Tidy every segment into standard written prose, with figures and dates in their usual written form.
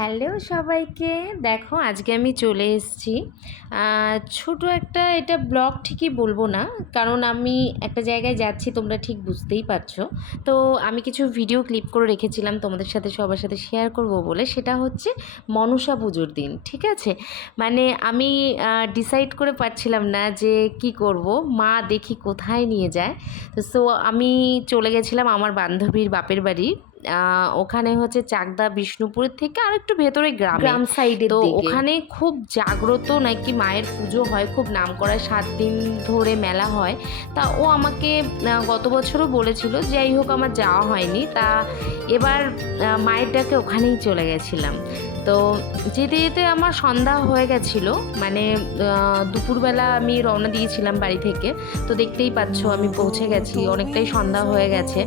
Hello সবাইকে, দেখো আজকে আমি চলে এসেছি ছোট একটা, এটা ব্লগ ঠিকই বলবো না, কারণ আমি একটা জায়গায় যাচ্ছি, তোমরা ঠিক বুঝতেই পারছো। তো আমি কিছু ভিডিও ক্লিপ করে রেখেছিলাম তোমাদের সাথে, সবার সাথে শেয়ার করব বলে। সেটা হচ্ছে মনসা পুজোর দিন, ঠিক আছে। মানে আমি ডিসাইড করে পারছিলাম না যে কি করব, মা দেখি কোথায় নিয়ে যায়। তো সো আমি চলে গেছিলাম আমার বান্ধবীর বাপের বাড়ি। ওখানে হচ্ছে চাকদা বিষ্ণুপুরের থেকে আর একটু ভেতরে গ্রাম সাইডের তো দিকে। ওখানে খুব জাগ্রত নাকি মায়ের পুজো হয়, খুব নাম করা, 7 দিন ধরে মেলা হয়। তা ও আমাকে গত বছরও বলেছিল, যাই হোক আমার যাওয়া হয়নি। তা এবার মায়ের ডাকে ওখানেই চলে গেছিলাম। তো যেতে যেতে আমার সন্ধ্যা হয়ে গেছিলো, মানে দুপুরবেলা আমি রওনা দিয়েছিলাম বাড়ি থেকে। তো দেখতেই পাচ্ছ আমি পৌঁছে গেছি, অনেকটাই সন্ধ্যা হয়ে গেছে।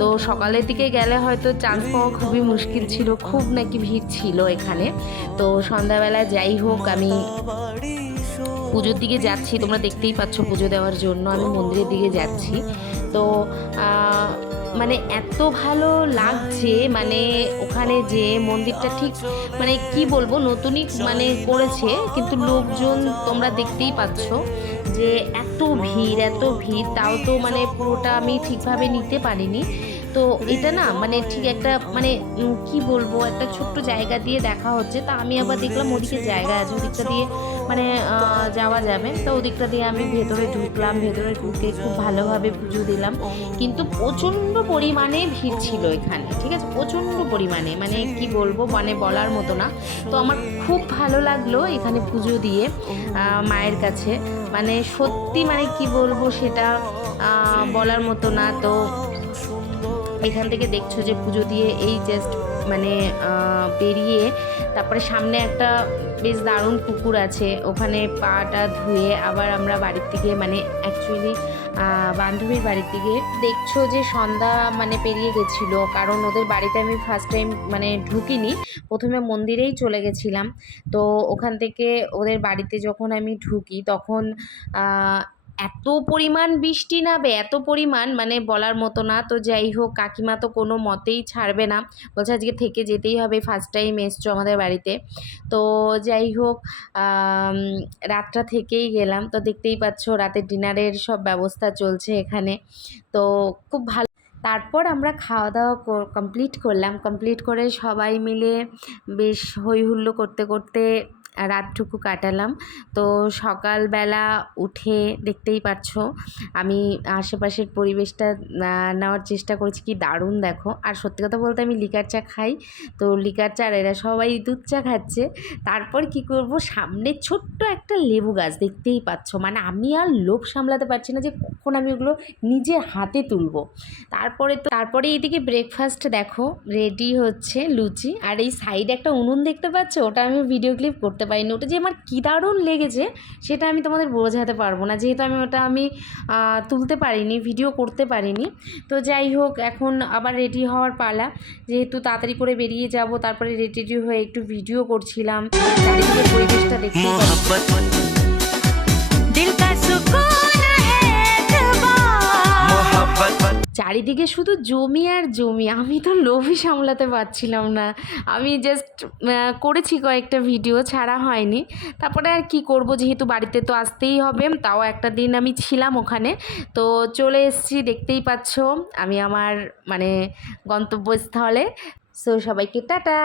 তো সকালের দিকে গেলে হয়তো চান্স পাওয়া খুবই মুশকিল ছিল, খুব নাকি ভিড় ছিল এখানে। তো সন্ধ্যাবেলা যাই হোক আমি পুজোর দিকে যাচ্ছি, তোমরা দেখতেই পাচ্ছ পুজো দেওয়ার জন্য আমি মন্দিরের দিকে যাচ্ছি। তো মানে এত ভালো লাগছে, মানে ওখানে যে মন্দিরটা ঠিক মানে কি বলবো, নতুনই মানে করেছে, কিন্তু লোকজন তোমরা দেখতেই পাচ্ছ যে এত ভিড় এত ভিড়, তাও তো মানে পুরোটা আমি ঠিকভাবে নিতে পারিনি। তো এটা না মানে ঠিক একটা মানে কি বলবো, একটা ছোট্ট জায়গা দিয়ে দেখা হচ্ছে। তা আমি আবার দেখলাম ওদিকে জায়গা আছে, ওদিকটা দিয়ে মানে যাওয়া যাবে। তো ওদিকটা দিয়ে আমি ভেতরে ঢুকলাম, ভেতরে ঢুকে খুব ভালোভাবে পুজো দিলাম। কিন্তু প্রচণ্ড পরিমাণে ভিড় ছিল এখানে, ঠিক আছে, প্রচণ্ড পরিমাণে, মানে কি বলবো, মানে বলার মতো না। তো আমার খুব ভালো লাগলো এখানে পুজো দিয়ে মায়ের কাছে, মানে সত্যি মানে কি বলবো সেটা বলার মতো না। তো এখান থেকে দেখছো যে পুজো দিয়ে এই জাস্ট মানে বেরিয়ে তারপরে সামনে একটা বেশ দারুণ পুকুর আছে, ওখানে পাটা ধুয়ে আবার আমরা বাড়ির থেকে মানে অ্যাকচুয়ালি বান্ধবীর বাড়ির থেকে দেখছো যে সন্ধ্যা মানে পেরিয়ে গেছিলো, কারণ ওদের বাড়িতে আমি ফার্স্ট টাইম মানে ঢুকিনি, প্রথমে মন্দিরেই চলে গেছিলাম। তো ওখান থেকে ওদের বাড়িতে যখন আমি ঢুকি তখন এত পরিমাণ বৃষ্টি নামে, এত পরিমাণ মানে বলার মতো না। তো যাই হোক কাকিমা তো কোনো মতেই ছাড়বে না, বলছে আজকে থেকে যেতেই হবে, ফার্স্ট টাইম এসছো আমাদের বাড়িতে। তো যাই হোক রাতটা থেকেই গেলাম। তো দেখতেই পাচ্ছ রাতের ডিনারের সব ব্যবস্থা চলছে এখানে। তো খুব ভালো। তারপর আমরা খাওয়া দাওয়া কমপ্লিট করে সবাই মিলে বেশ হই হুল্লো করতে করতে রাতটুকু কাটালাম। তো সকালবেলা উঠে দেখতেই পাচ্ছ আমি আশেপাশের পরিবেশটা নেওয়ার চেষ্টা করেছি, কি দারুণ দেখো। আর সত্যি কথা বলতে আমি লিকার চা খাই, তো লিকার চা, এরা সবাই দুধ চা খাচ্ছে। তারপর কি করব, সামনে ছোট্ট একটা লেবু গাছ দেখতেই পাচ্ছ, মানে আমি আর লোভ সামলাতে পারছি না যে কখন আমি ওগুলো নিজের হাতে তুলবো। তারপরে এইদিকে ব্রেকফাস্ট দেখো রেডি হচ্ছে, লুচি, আর এই সাইডে একটা উনুন দেখতে পাচ্ছ, ওটা আমি ভিডিও ক্লিপ করতে পারিনি, ওটা যে আমার কী দারুণ লেগেছে সেটা আমি তোমাদের বোঝাতে পারবো না, যেহেতু ওটা তুলতে পারিনি, ভিডিও করতে পারিনি। তো যাই হোক এখন আবার রেডি হওয়ার পালা, যেহেতু তাড়াতাড়ি করে বেরিয়ে যাব। তারপরে রেডি হয়ে একটু ভিডিও করছিলাম, চারিদিকে পরিবেশটা দেখতে চারিদিকে শুধু জমি আর জমি, আমি তো লোভই সামলাতে পারছিলাম না। আমি জাস্ট করেছি কয়েকটা ভিডিও, ছাড়া হয়নি। তারপরে আর কি করব, যেহেতু বাড়িতে তো আসতেই হবে, তাও একটা দিন আমি ছিলাম ওখানে। তো চলে এসেছি, দেখতেই পাচ্ছ আমি আমার মানে গন্তব্যস্থলে। সো সবাইকে টাটা।